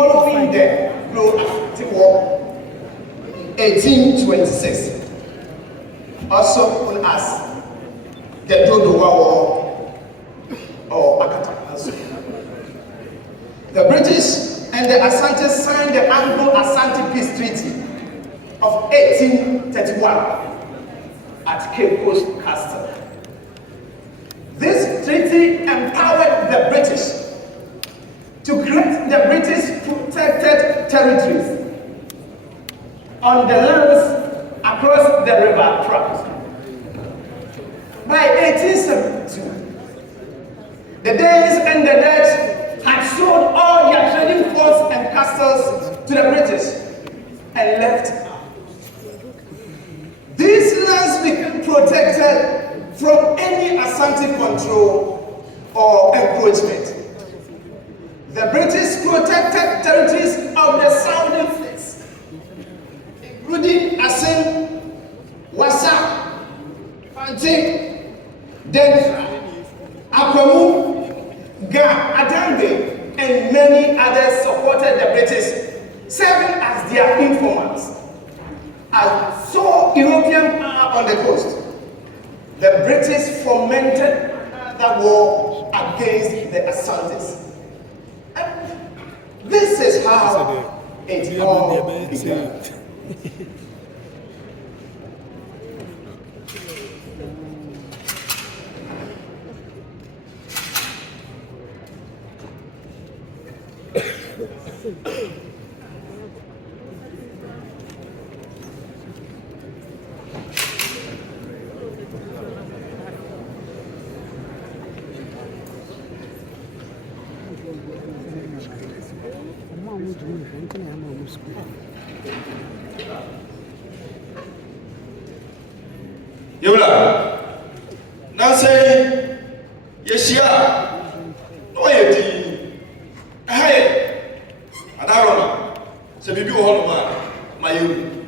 following the Anglo-Asante War, 1826, also known as the Dodowa War or Akata. The British and the Asante signed the Anglo-Asante Peace Treaty of 1831 at Cape Coast Castle. This treaty empowered the British to create the British protected territories on the lands across the river Trent. By 1872, the Danes and the Dutch had sold all their trading forts and castles to the British and left. These lands became protected from any Asante control or encroachment. The British protected territories of the southern states, including Asin, Wassa, Fante, Denfra, Akwamu, Ga, Adambe, and many others supported the British, serving as their informants. As saw European power on the coast, the British fomented another war against the Asantes. This is how it all began. Yola, now say, yes, yeah, no, hey, and I don't know, so maybe you hold on, my you.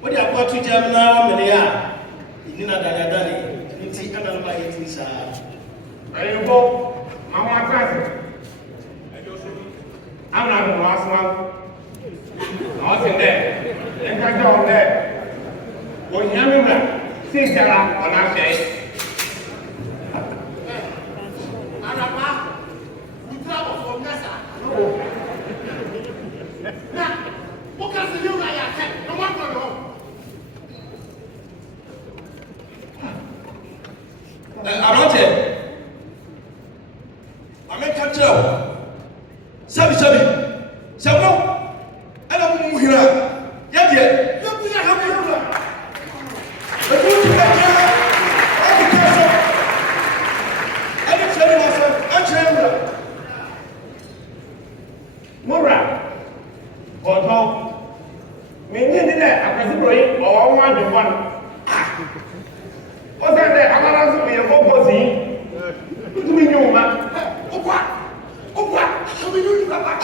What you have got to jam now, Maria? You know that I done it. You see, I'm my it is. Are you go? Mama, cousin. I'm not the last one. Nothing there. And I don't there. When you remember, see that on our day. Arante, I make a job. Sabi, Sabo, and I'm moving here. Yet, you have the good to get here. I'm the person. I didn't tell you myself, I'm Chandler. Mura, although, me needed that, I can see or one to one. What's that there? I'm not asking me a go to be new, man. Oh, what? So we do that.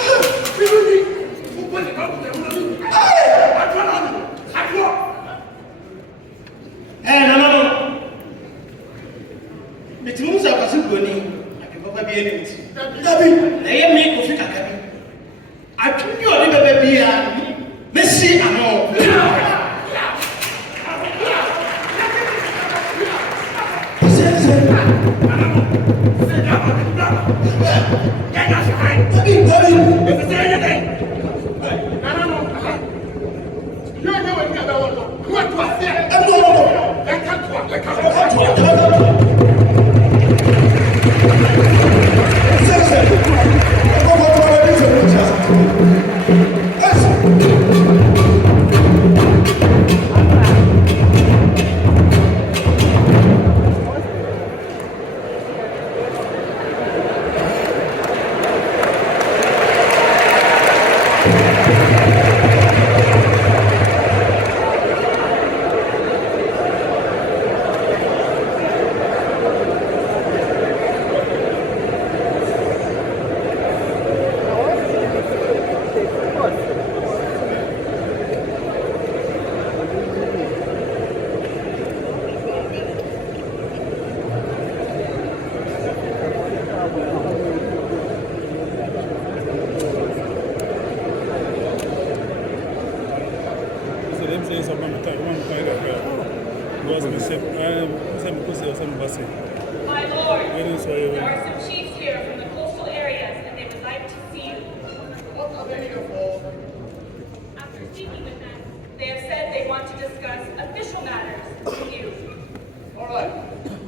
We do it. Who put it up there? I No. It moves up as a bunny. I can probably be in it. They make of it. I told you a little bit. Messi, I know. My lord, there are some chiefs here from the coastal areas, and they would like to see you. What are they here for? After speaking with them, they have said they want to discuss official matters with you. All right,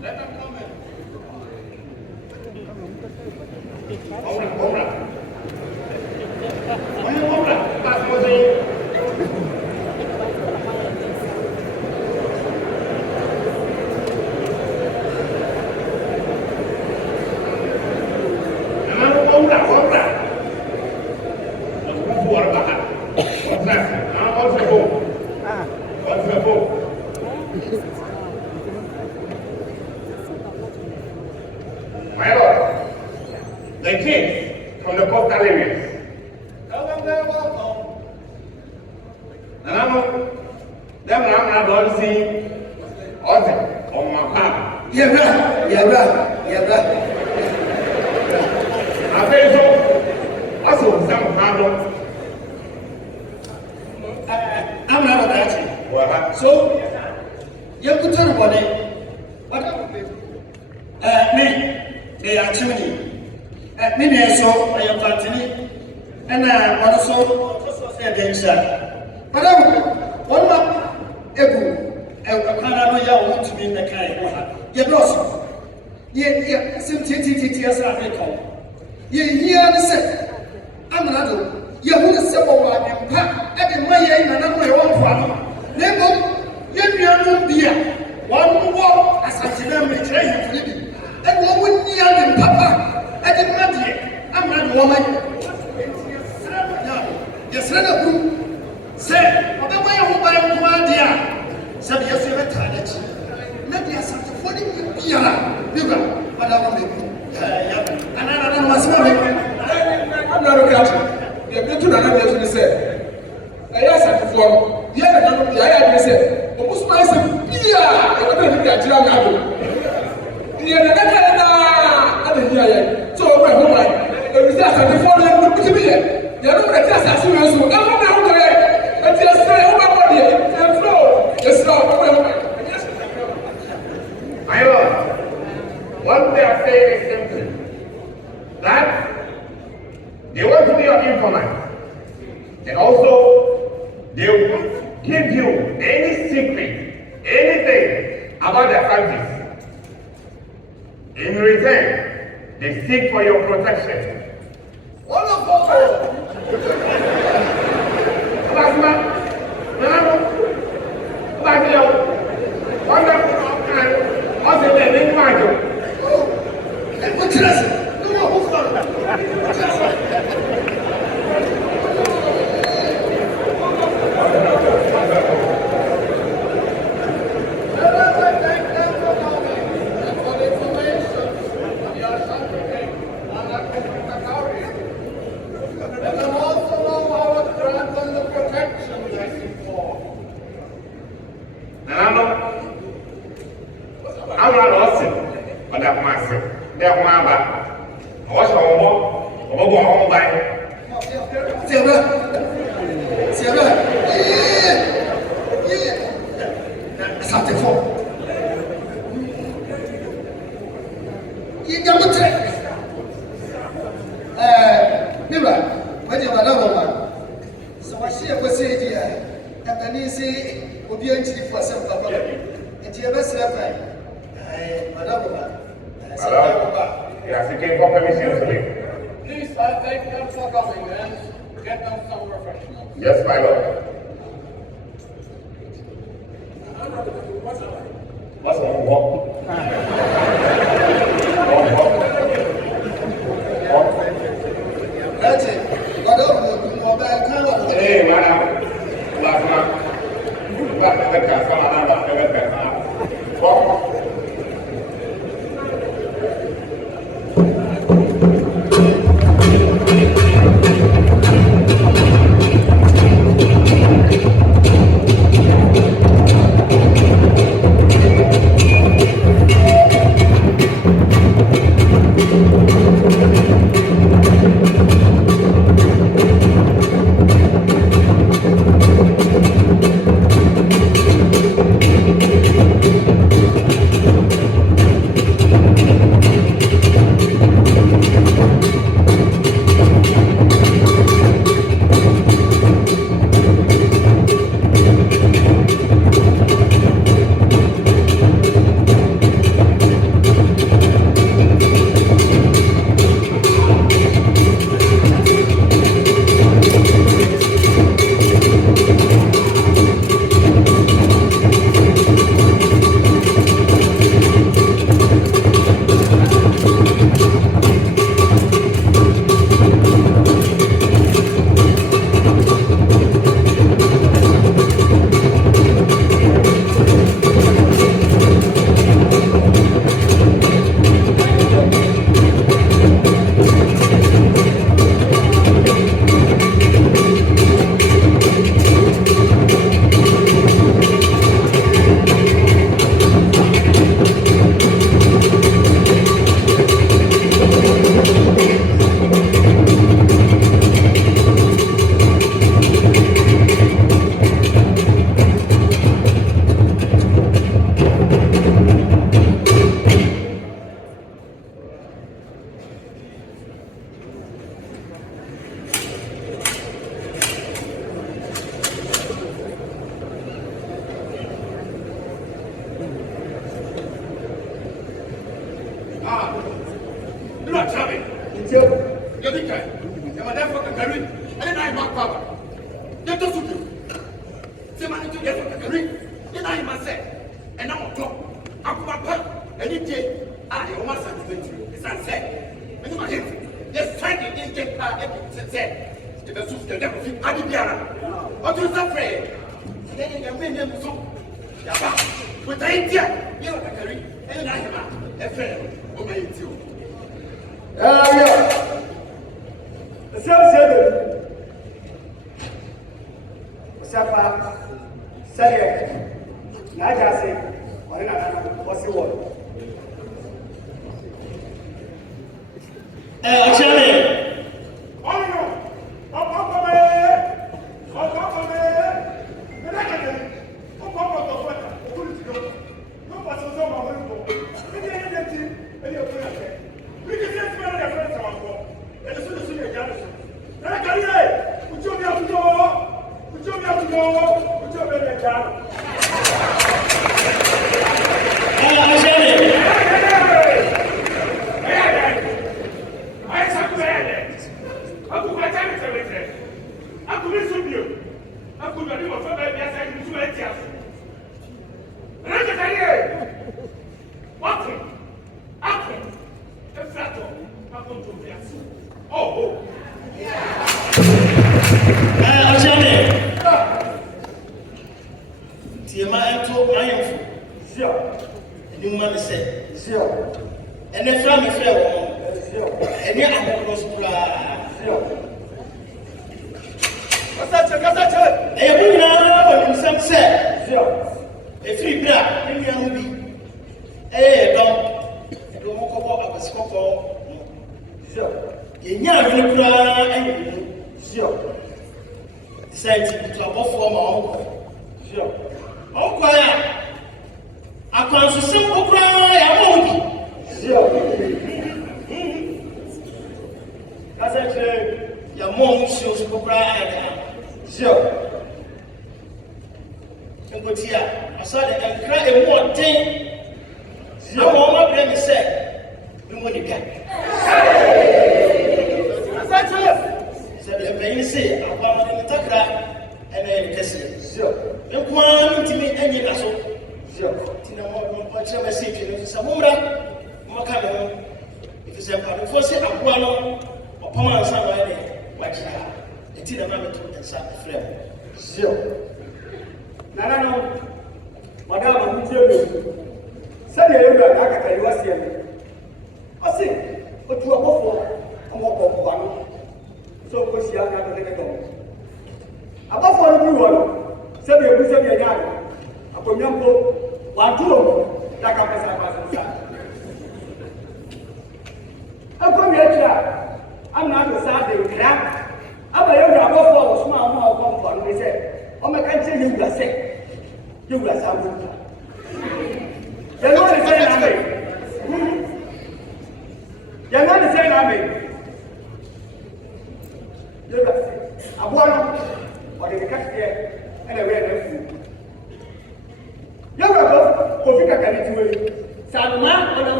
let them come in. Hold up. That's what My lord, the kings from the coastal areas. Tell them they're welcome. And I'm not going to see Ozzy on my papa. Yeah, right. I say so. Also, some problem. I'm not about that. So, you have to tell about it. What happened, baby? Me, they are chimney. Me, they so, I am Pantini. And also, they're inside. But one month, Ebu, and Canada, you want to be in the kind. You're lost. Yeah, some TTTS are recall. You hear the set. I'm another. You who is several and pack at the way and another one problem. Never, you know, dear. One more Asantehene train for living. And what would be on Papa? I did not yet. I'm not a woman. Yes, let us do. Say, what am I who buy one dear? Some years you have tried it. Let the Asantehene be a river, but I want to. And I don't know what's wrong. I'm not okay. The people are not going to say, I asked at the floor, the other people, the other say, almost my son, Pia, I don't know if that's your name. The other guy, so we're home. If it's just at the floor, then we'll put him here. The other one that's as soon as you come down to it, and just say, oh, my body, and flow. Yes, no, My lord, what they are saying is simple. That they want to be your informant. And also, they will give you any secret, anything about their countries. In return, they seek for your protection. Wonderful! Yes, my lord. What's wrong? Hey, madam. Yɛdi kan, yɛmadɛfo kakari, ɛne na ayɛma akɔ aba. Yɛtɔ so bio. Sɛ ma ne to yɛfo kakari, ne na ayɛma sɛ, ɛnam ɔtɔ, akoma pa, ɛne gye, a yɛwɔ ma Asantehene, ɛsiane sɛ, ɛne ma yɛfo, yɛsan de gye pa, sɛ, yɛbɛso yɛda kofi ade biara. Ɔtɔ nsa frɛ yɛ, yɛmɛ ne mu so, yɛaba, wɔta yɛ ntia, yɛwɔ kakari, ɛne na ayɛma, ɛfrɛ yɛ, ɔma yɛ nti o. I'm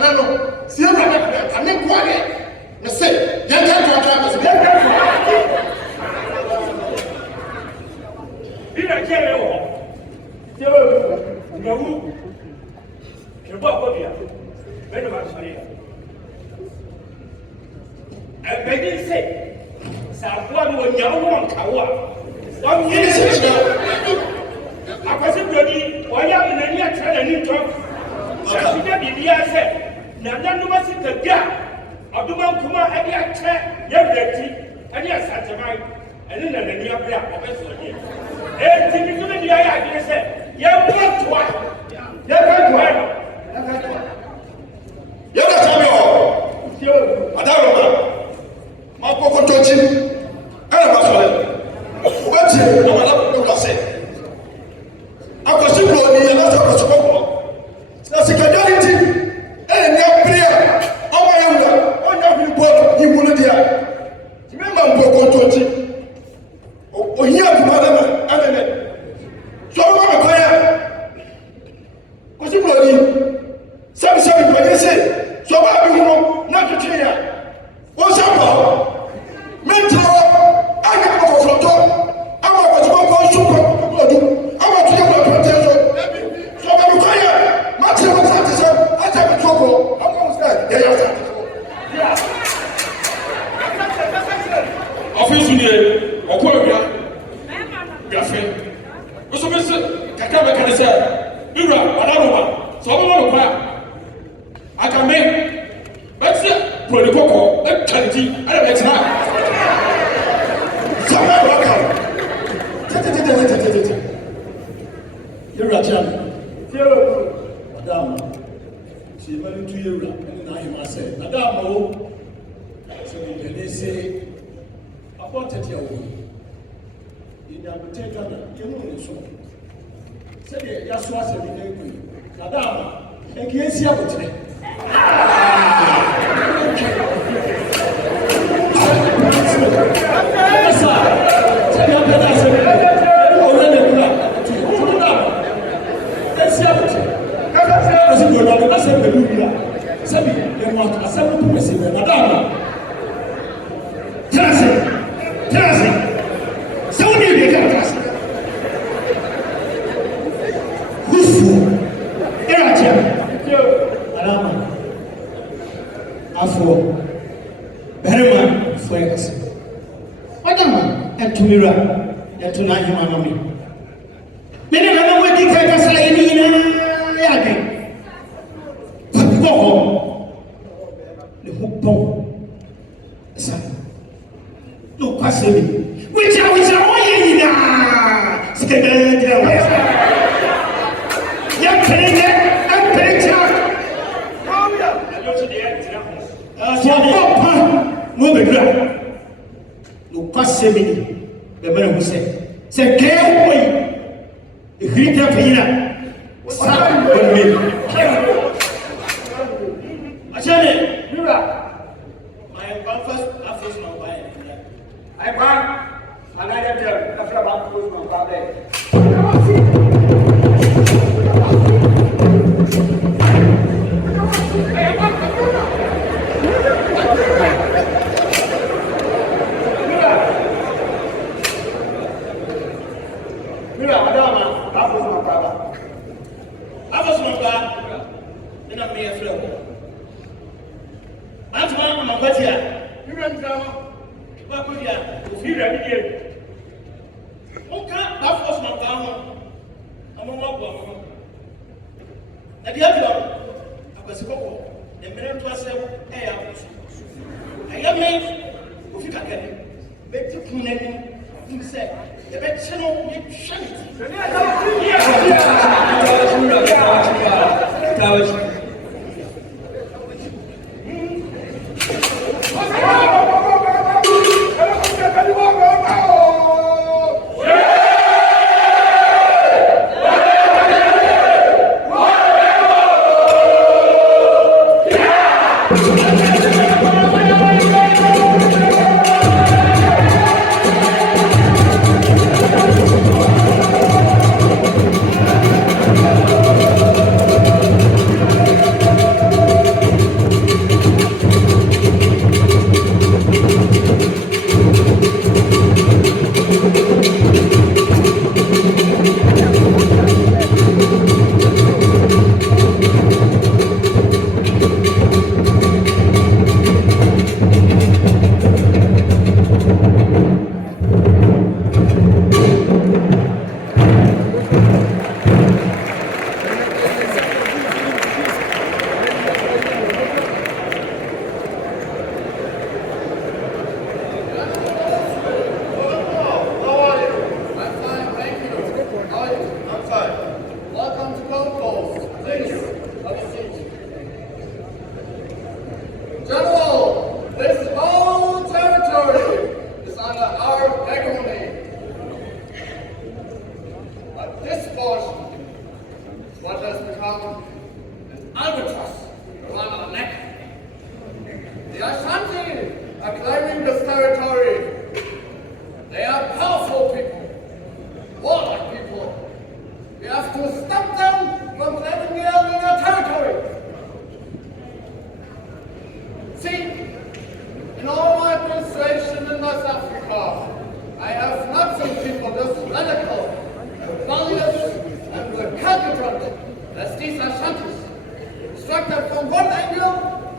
Nana no. See you right now. Can you go ahead? You say, you can't go ahead. You don't care. You know, you bought what you have. Very much for you. And they didn't say, Saguan will never want Kawa. One year, I was in ready. Why are you in any other new talk? She can be said. Nana was in the gap of the one Kuma and the attack, young lady, and yes, Santamai, and then the near black of us again. And typically, the idea said, young one to one.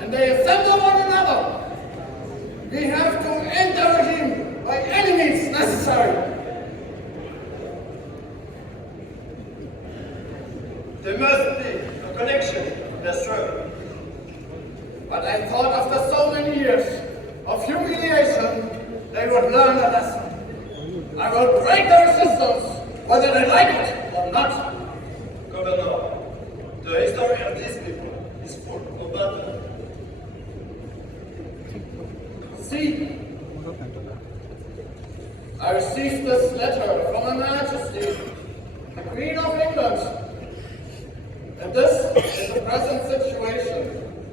and they assemble one another. We have to end the regime by any means necessary. There must be a connection, that's true. But I thought after so many years of humiliation, they would learn a lesson. I will break their resistance, whether they like it or not. Governor, the history of these people is full of battle. See, I received this letter from Her Majesty, the Queen of England. And this is the present situation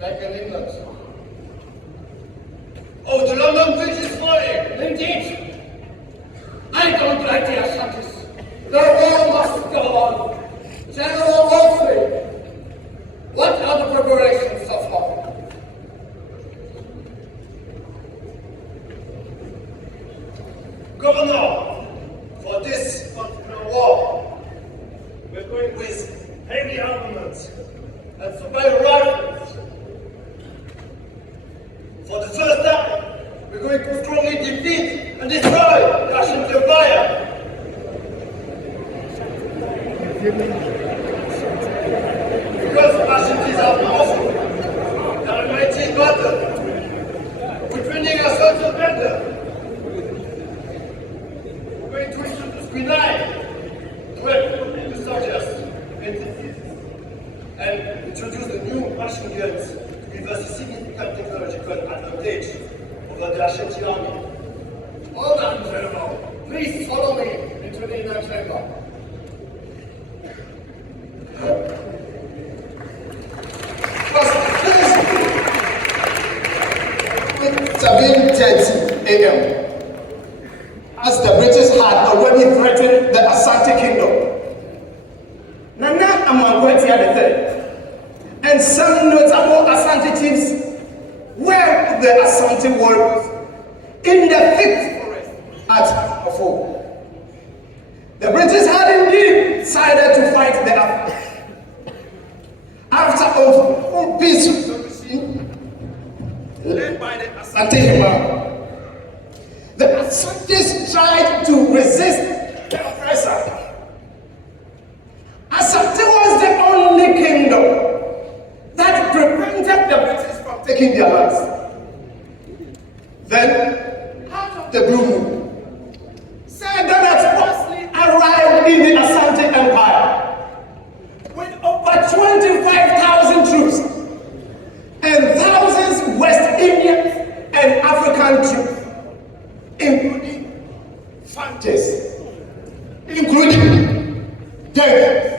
back in England. Oh, the London Bridge is falling! Indeed, I don't like the Asantes. The war must go on. General Wolseley, what are the preparations so far? Governor, for this particular war, we're going with heavy armaments and supply rifles. For the first time, we're going to strongly defeat and destroy the Asantehene Empire. Because Ashantis are powerful, they are mighty in battle. We're training ourselves to better. We're going to introduce Quinine to help the soldiers and diseases, and introduce the new machine guns to give us a significant technological advantage over the Ashanti army. Hold on, General. Please follow me into the inner chamber. At 7:30 a.m., as the British had already threatened the Asante Kingdom, Nana Amangwetia III and some notable Asante chiefs were the Asante Wars in the thick forest at Afo. The British had indeed decided to fight the Afro. After a full peace solution led by the Asantehene, the Asantes tried to resist the oppressor. Asante was the only kingdom that prevented the British from taking their lands. Then, out of the blue moon, Sir Garnet Worsley arrived in the Asante Empire with over 25,000 troops and thousands West Indian and African troops, including Fantes, including David.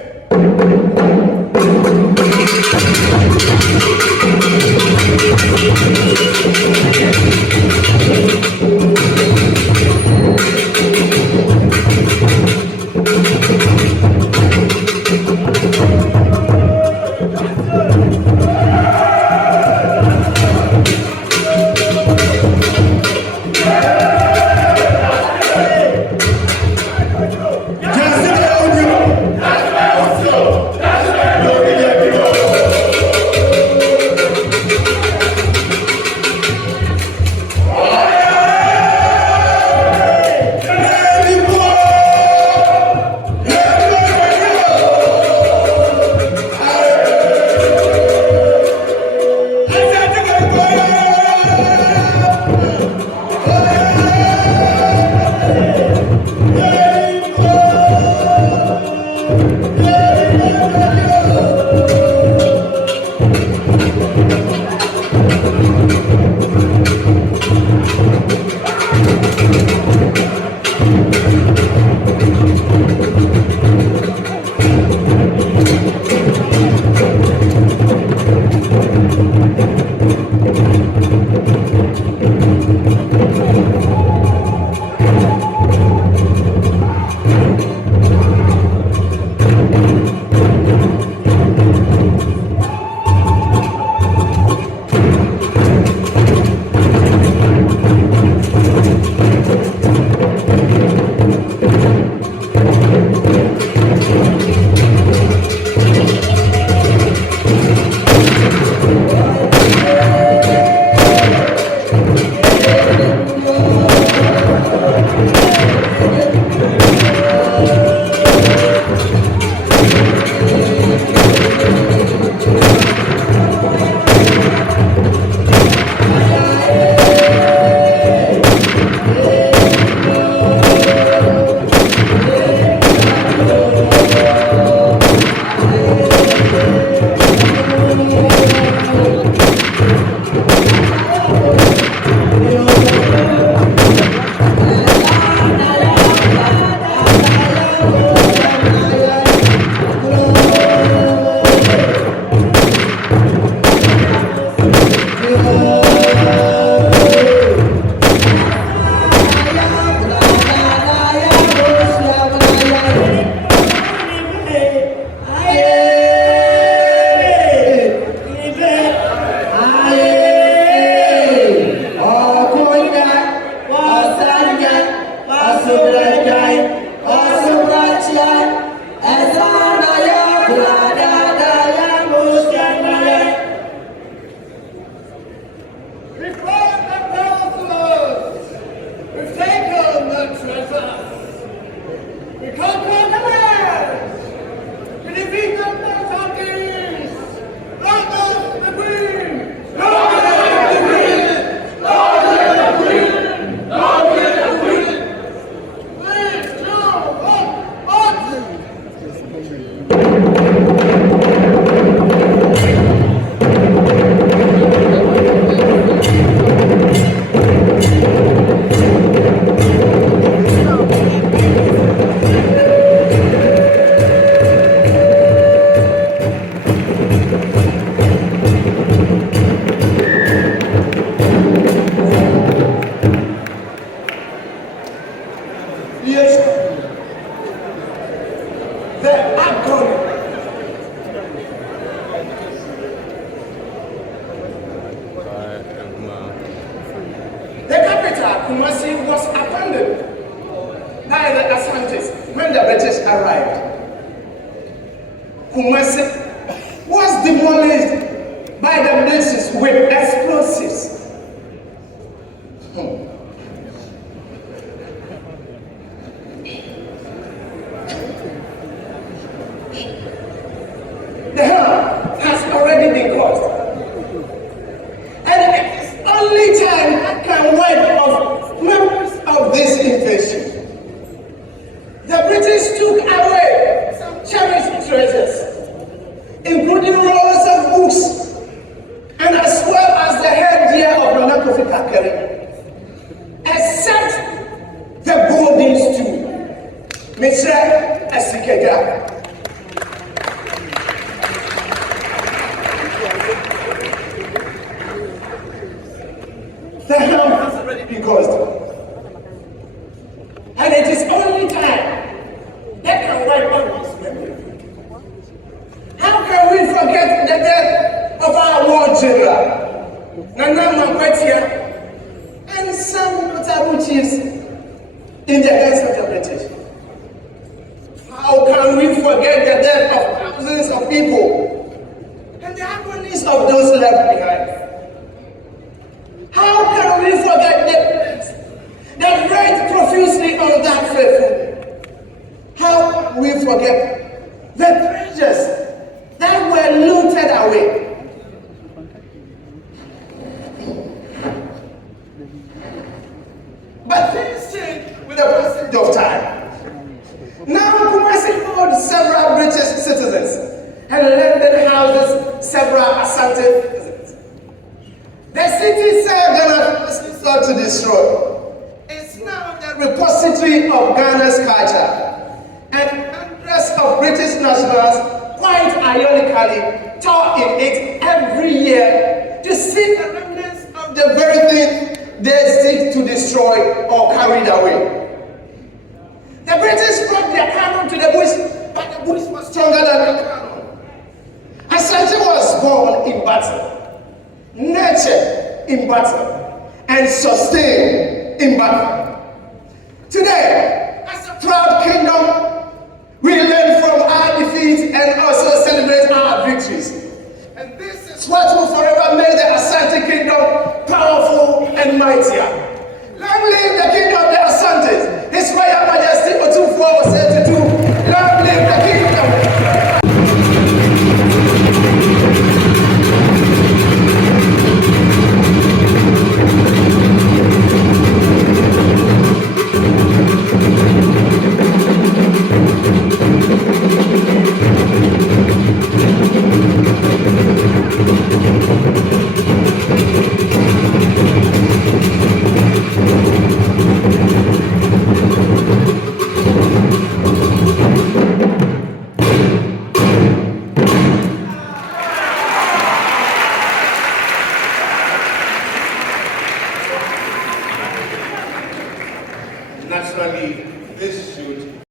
Kumasi was abandoned by the Asantes when the British arrived. Kumasi was demolished by the British with explosives. The harm has already been caused. And it is only time I can wipe off memories of this invasion. The British took away some cherished treasures, including rolls of books, and as well as the headgear of Monaco Kakari, except the golden stool, Mr. Asikega. The harm has already been caused. And it is only time that can wipe out this memory. How can we forget the death of our war general, Nana Mankwetia, and some notable chiefs in the hands of the British? How can we forget the death of thousands of people and the agonies of those left behind? How can we forget the that rained profusely on that faithful? How can we forget the treasures that were looted away? But things change with the passage of time. Now Kumasi holds several British citizens and London houses several Asante citizens. The city said Ghana is sought to destroy. It's now the repository of Ghana's culture, and hundreds of British nationals, quite ironically, tour in it every year to see the remnants of the very thing they seek to destroy or carry away. The British brought their cannon to the bush, but the bush was stronger than the cannon. Asante was born in battle, nurtured in battle, and sustained in battle. Today, as a proud kingdom, we learn from our defeats and also celebrate our victories. And this is what will forever make the Asante kingdom powerful and mightier. Long live the king of the Asantes, His Royal Majesty Otufo Osei. Long live the kingdom. naturally, this should